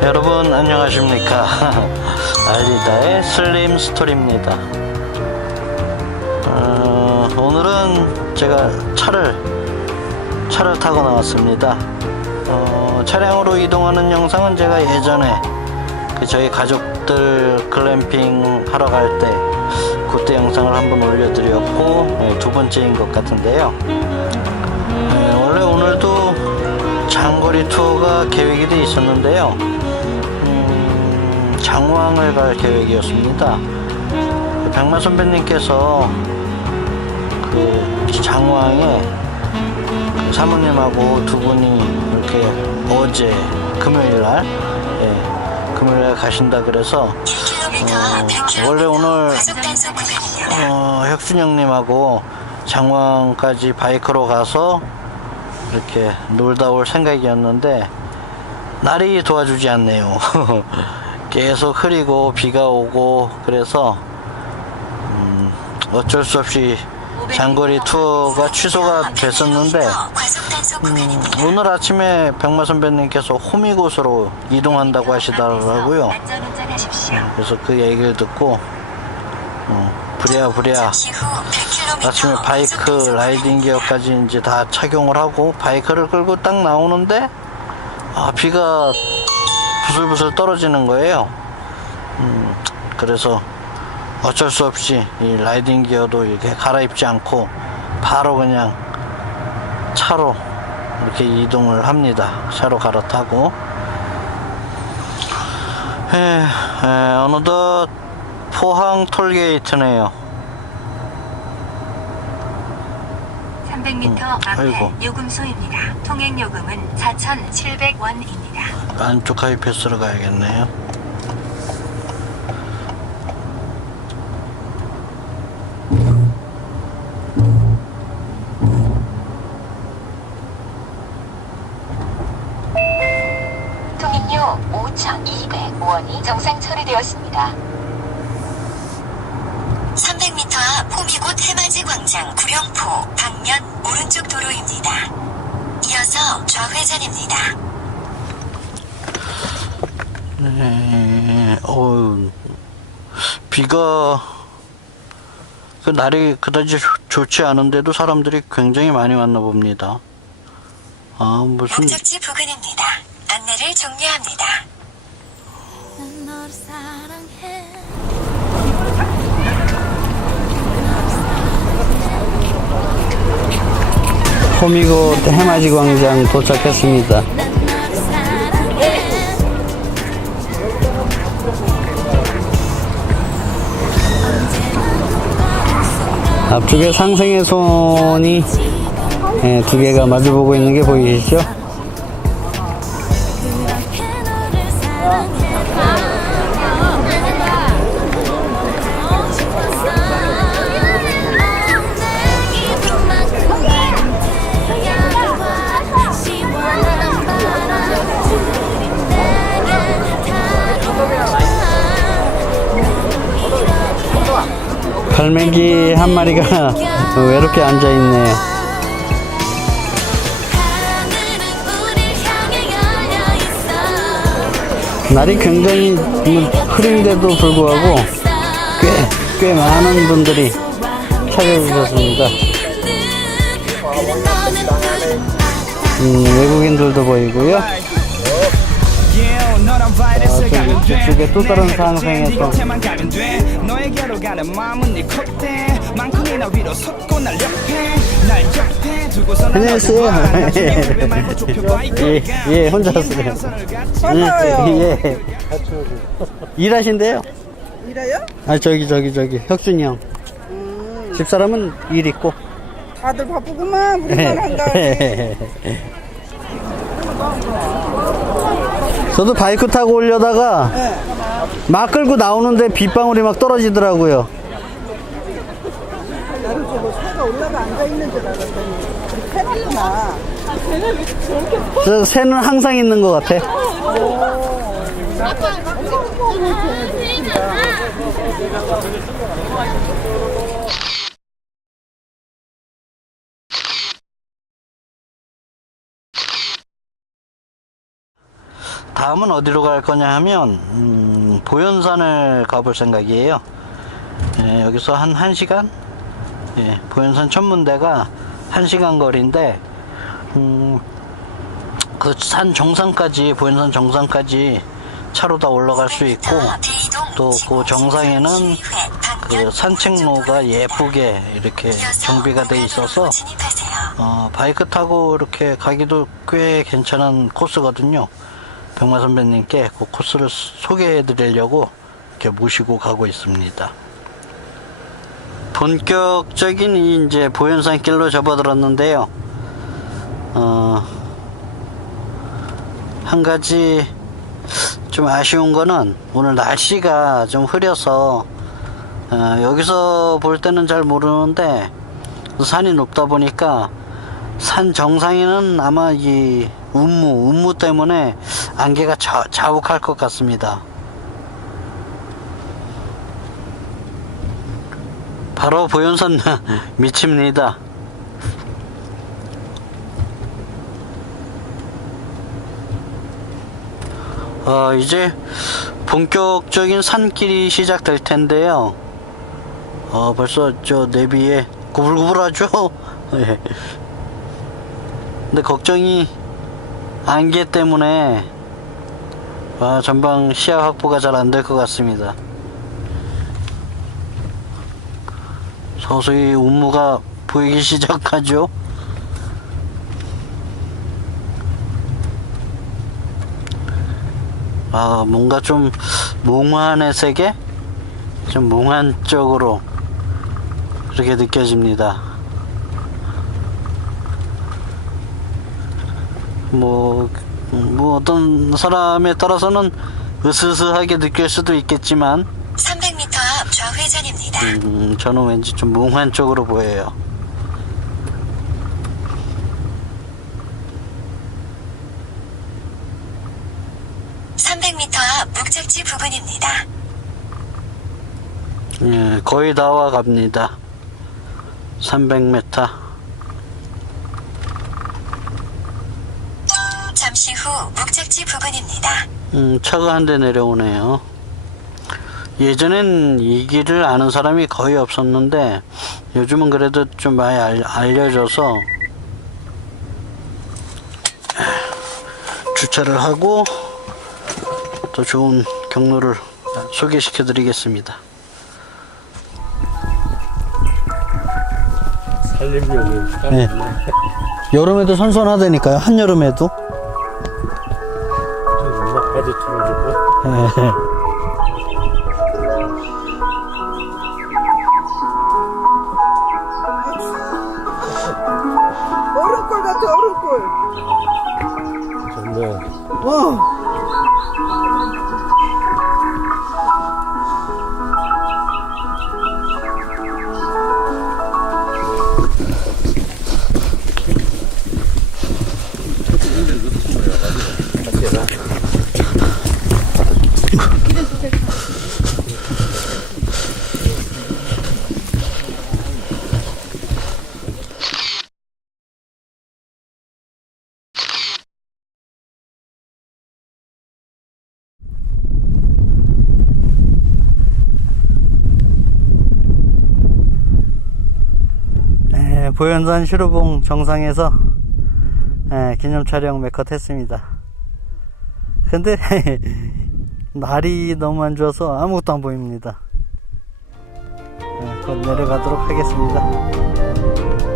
네, 여러분 안녕하십니까? 알리다의 슬림 스토리입니다. 어, 오늘은 제가 차를 차를 타고 나왔습니다. 어, 차량으로 이동하는 영상은 제가 예전에 그 저희 가족들 글램핑 하러 갈 때 그때 영상을 한번 올려드렸고 네, 두 번째인 것 같은데요. 네, 원래 오늘도 장거리 투어가 계획이 돼 있었는데요. 음, 장왕을 갈 계획이었습니다. 그 백마 선배님께서 그 장왕에 그 사모님하고 두 분이 이렇게 어제 금요일 날, 예, 금요일 날 가신다 그래서 1km, 어, 100km 원래 오늘. 어, 혁순 형님하고 장왕까지 바이크로 가서 이렇게 놀다 올 생각이었는데 날이 도와주지 않네요. 계속 흐리고 비가 오고 그래서 음, 어쩔 수 없이 장거리 투어가 취소가 됐었는데 구간입니다. 오늘 아침에 백마 선배님께서 호미곶으로 이동한다고 하시더라고요. 운전하십시오. 그래서 그 얘기를 듣고 어, 부랴부랴 잠시 후 100km 아침에 바이크 라이딩 기어까지 이제 다 착용을 하고 바이크를 끌고 딱 나오는데 아 비가 부슬부슬 떨어지는 거예요. 음, 그래서 어쩔 수 없이 이 라이딩 기어도 이렇게 갈아입지 않고 바로 그냥 차로 이렇게 이동을 합니다. 차로 갈아타고. 에, 에, 어느덧 포항 톨게이트네요. 300m 음, 앞에 아이고. 요금소입니다. 통행 요금은 4,700원입니다. 안쪽 하이 패스로 가야겠네요. 통행료 5,200원이 정상 처리되었습니다. 300m 앞 호미곶 해맞이 광장 구룡포 방면 오른쪽 도로입니다. 이어서 좌회전입니다. 네, 어우, 비가, 그 날이 그다지 좋- 좋지 않은데도 사람들이 굉장히 많이 왔나 봅니다. 아, 무슨, 목적지 부근입니다. 안내를 종료합니다. 호미곶 해맞이 광장 도착했습니다. 앞쪽에 상생의 손이 예, 두 개가 마주보고 있는 게 보이시죠? 갈매기 한 마리가 외롭게 앉아 있네요. 날이 굉장히 뭐 흐린데도 불구하고 꽤, 꽤 많은 분들이 찾아주셨습니다. 음, 외국인들도 보이고요. 아, 저기 또 다른 가면 돼 너에게로 가는 마음은 네 콧대 만큼이나 위로 솟고 날 옆에 날 옆에 두고서 난 안녕하세요. 예. 예, 혼자 왔어요. 연선을 같이 예, 예. 일하신대요? 이래요? 아, 저기, 저기, 저기, 혁준이 형. 집사람은 일 있고. 다들 바쁘구만 우리만 한다 저도 바이크 타고 오려다가 막 끌고 나오는데 빗방울이 막 떨어지더라고요. 나는 저거 새가 올라가 앉아 있는 줄 알았더니 새났구나 저 새는 항상 있는 것 같아. 다음은 어디로 갈 거냐 하면 음, 보현산을 가볼 생각이에요. 예, 여기서 한 1시간? 예, 보현산 천문대가 1시간 거리인데 음, 그 산 정상까지 보현산 정상까지 차로 다 올라갈 수 있고 또 그 정상에는 그 산책로가 예쁘게 이렇게 정비가 돼 있어서 어, 바이크 타고 이렇게 가기도 꽤 괜찮은 코스거든요. 병마 선배님께 그 코스를 소개해 드리려고 이렇게 모시고 가고 있습니다. 본격적인 이 이제 보현산 길로 접어들었는데요. 어, 한 가지 좀 아쉬운 거는 오늘 날씨가 좀 흐려서 어, 여기서 볼 때는 잘 모르는데 산이 높다 보니까 산 정상에는 아마 이 운무, 운무 때문에 안개가 자, 자욱할 것 같습니다. 바로 보현산 미칩니다. 어, 이제 본격적인 산길이 시작될 텐데요. 어, 벌써 저 내비에 구불구불하죠? 예. 근데 걱정이 안개 때문에 아, 전방 시야 확보가 잘 안 될 것 같습니다. 서서히 운무가 보이기 시작하죠. 아, 뭔가 좀 몽환의 세계? 좀 몽환적으로 그렇게 느껴집니다. 뭐, 뭐 어떤 사람에 따라서는 으스스하게 느낄 수도 있겠지만, 300m 앞 좌회전입니다. 음, 저는 왠지 좀 몽환적으로 보여요. 삼 300m 앞 목적지 부근입니다. 예, 거의 다와 갑니다. 300m. 목적지 부근입니다. 음, 차가 한 대 내려오네요. 예전엔 이 길을 아는 사람이 거의 없었는데 요즘은 그래도 좀 많이 알, 알려져서 주차를 하고 더 좋은 경로를 소개시켜 드리겠습니다. 살림용이 네. 여름에도 선선하다니까요. 한여름에도. 틀어주고 얼음골 같아 얼음골 정말 어 네, 보현산 시루봉 정상에서 네, 기념 촬영 메컷 했습니다. 근데 날이 너무 안 좋아서 아무것도 안 보입니다. 네, 곧 내려가도록 하겠습니다.